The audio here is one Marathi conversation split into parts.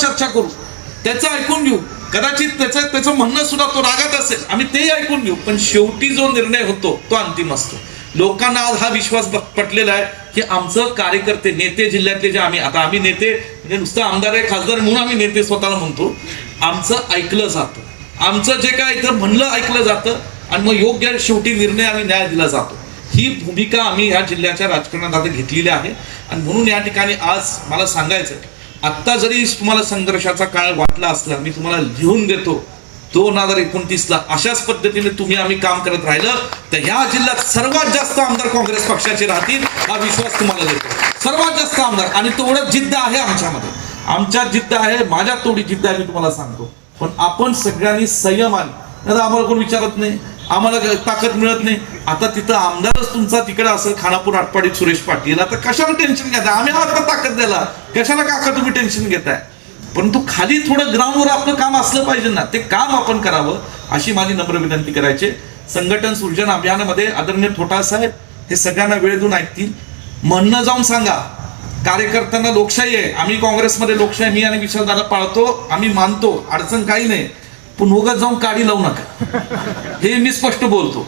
चर्चा करू, त्याचं ऐकून घेऊ. कदाचित त्याचं म्हणणं सुद्धा तो रागात असेल, आम्ही तेही ऐकून घेऊ. पण शेवटी जो निर्णय होतो तो अंतिम असतो. लोकांना आज हा विश्वास पटलेला आहे की आमचं कार्यकर्ते, नेते, जिल्ह्यातले जे आम्ही नेते म्हणजे नुसतं आमदार आहे, खासदार म्हणून आम्ही नेते स्वतःला म्हणतो, आमचं ऐकलं जातं. आमचं जे काय इथं म्हणलं ऐकलं जातं आणि मग योग्य शेवटी निर्णय आणि न्याय दिला जातो. ही भूमिका आम्ही या जिल्ह्याच्या राजकारणात आता घेतलेली आहे. आणि म्हणून या ठिकाणी आज मला सांगायचं, आत्ता जरी तुम्हाला संघर्षाचा काळ वाटला असला, मी तुम्हाला लिहून देतो 2029ला अशाच पद्धतीने तुम्ही आम्ही काम करत राहिलं तर ह्या जिल्ह्यात सर्वात जास्त आमदार काँग्रेस पक्षाचे राहतील, हा विश्वास तुम्हाला देतो. सर्वात जास्त आमदार. आणि तेवढं जिद्द आहे आमच्यामध्ये, आमच्यात जिद्द आहे, माझ्यात तेवढी जिद्द आहे, मी तुम्हाला सांगतो. पण आपण सगळ्यांनी संयमाने, आता आम्हाला कोण विचारत नाही, आम्हाला ताकद मिळत नाही. आता तिथं आमदारच तुमचा तिकडे असेल खानापूर आटपाडीत सुरेश पाटील, आता कशाला टेन्शन घेताय? आम्ही आता ताकद द्यायला कशाला काका तुम्ही टेन्शन घेताय? परंतु खाली थोडं ग्राउंडवर आपलं काम असलं पाहिजे ना, ते काम आपण करावं अशी माझी नम्र विनंती करायची. संघटन सृजन अभियानामध्ये आदरणीय थोटा साहेब हे सगळ्यांना वेळ देऊन ऐकतील. म्हणणं जाऊन सांगा, कार्यकर्त्यांना लोकशाही आहे, आम्ही काँग्रेसमध्ये लोकशाही मी आणि विशालदादा पाळतो, आम्ही मानतो, अडचण काही नाही. पण उगाच जाऊन काडी लावू नका, हे मी स्पष्ट बोलतो.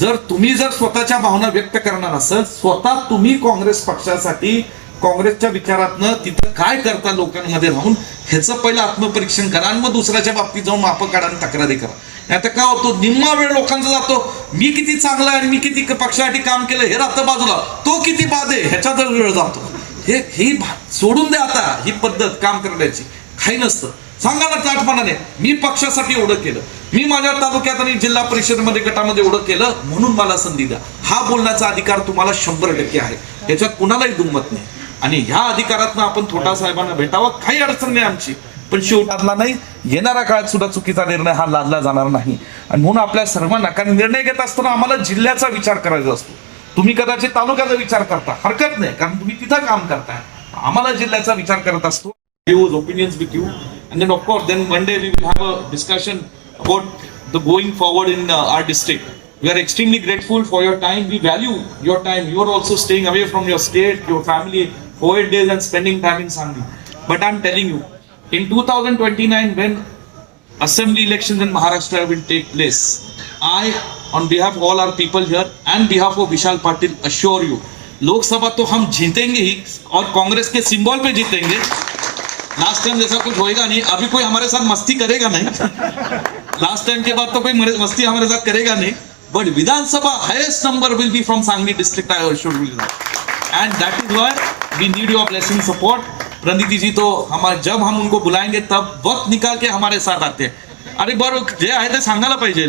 जर तुम्ही स्वतःच्या भावना व्यक्त करणार असाल, स्वतः तुम्ही काँग्रेस पक्षासाठी काँग्रेसच्या विचारातनं तिथं काय करता लोकांमध्ये राहून ह्याचं पहिलं आत्मपरीक्षण करा आणि मग दुसऱ्याच्या बाबतीत जाऊन माप काढा आणि तक्रारी करा. आता काय होतो, निम्मा वेळ लोकांचा जातो, मी किती चांगला आहे आणि मी किती पक्षासाठी काम केलं हे राहतं बाजूला, तो किती बाद आहे ह्याच्यात वेळ जातो. ही सोडून द्या आता, ही पद्धत काम करण्याची काही नसतं. सांगा ना ताटपणाने, मी पक्षासाठी एवढं केलं, मी माझ्या तालुक्यात आणि जिल्हा परिषदेमध्ये गटामध्ये एवढं केलं म्हणून मला संधी द्या. हा बोलण्याचा अधिकार तुम्हाला 100% आहे, याच्यात कुणालाही दुमत नाही. आणि ह्या अधिकारातनं आपण थोटा साहेबांना भेटावं, काही अडचण नाही आमची. पण शेवटातला नाही, येणाऱ्या काळात सुद्धा चुकीचा निर्णय हा लादला जाणार नाही. आणि म्हणून आपल्या सर्वांना, कारण निर्णय घेत असताना आम्हाला जिल्ह्याचा विचार करायचा असतो. तुम्ही कदाचित तालुक्याचा विचार करता, हरकत नाही, कारण तुम्ही तिथं काम करताय. आम्हाला जिल्ह्याचा विचार करत असतो. Views, opinions with you, and then of course, then one day we will have a discussion about the going forward in our district. We are extremely grateful for your time. We value your time. You are also staying away from your state, your family, for 8 days and spending time in Sangli. But I'm telling you, in 2029, when assembly elections in Maharashtra will take place, I, on behalf of all our people here and behalf of Vishal Patil, assure you, Lok Sabha तो हम जीतेंगे ही और कांग्रेस के सिंबल पे जीतेंगे. लास्ट टाइम जैसा कुछ होएगा नहीं, अभी कोई हमारे साथ मस्ती करेगा नहीं. लास्ट टाइम के बाद तो कोई मस्ती हमारे साथ करेगा नहीं. But Vidhan Sabha highest number will be from Sangli district, I assure you that. And that is why we need your blessing support. Praniti ji तो जब हम उनको बुलाएंगे तब वक्त निकाल के हमारे साथ आते हैं. अरे बरं, जे आहे ते सांगायला पाहिजे,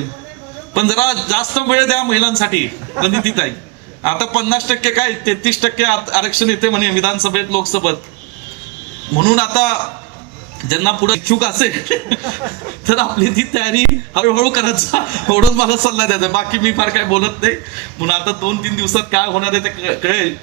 पण जरा जास्त वेळ द्या महिलांसाठी. प्रणीती ताई, आता 50% काय 33% आरक्षण येते म्हणे विधानसभेत, लोकसभेत. म्हणून आता ज्यांना पुढे इच्छुक असेल तर आपली ती तयारी हळूहळू करायचा, एवढंच मला सल्ला द्यायचा. बाकी मी फार काय बोलत नाही. म्हणून आता 2-3 दिवसात काय होणार आहे ते कळेल.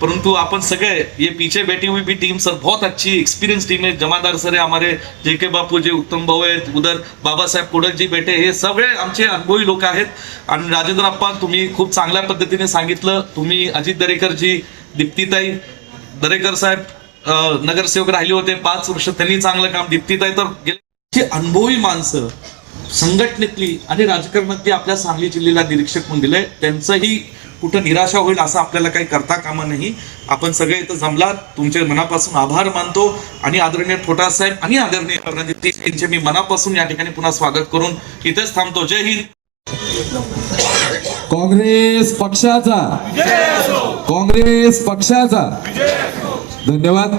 परंतु अपन सगळे ये पीछे बैठी हुई भी टीम सर बहुत अच्छी एक्सपीरियंस टीम है. जमादार सर है हमारे, JK बापू जी, उत्तम भाऊ आहेत, उधर बाबासाहेब कुडक जी बैठे, हे सगळे आमचे अनुभवी लोक आहेत. आणि राजेंद्र अप्पा, तुम्ही खूप चांगल्या पद्धतीने सांगितलं. तुम्ही अजित दरेकर जी, दीप्तीताई दरेकर साहेब नगरसेवक राहिले होते 5 वर्ष, त्यांनी चांगलं काम. दीप्तीताई तर गेले अनुभवी माणसं संघटनेतली आणि राजकारणातली आपल्या सांगली जिल्ह्याला निरीक्षक म्हणून दिलंय. त्यांचंही कुठं निराशा होईल असं आपल्याला काही करता कामा नाही. आपण सगळे इथं जमलात, तुमचे मनापासून आभार मानतो. आणि आदरणीय थोटा साहेब आणि आदरणीय प्रणिती यांचे मी मनापासून या ठिकाणी पुन्हा स्वागत करून इथेच थांबतो. जय हिंद. काँग्रेस पक्षाचा, काँग्रेस पक्षाचा धन्यवाद.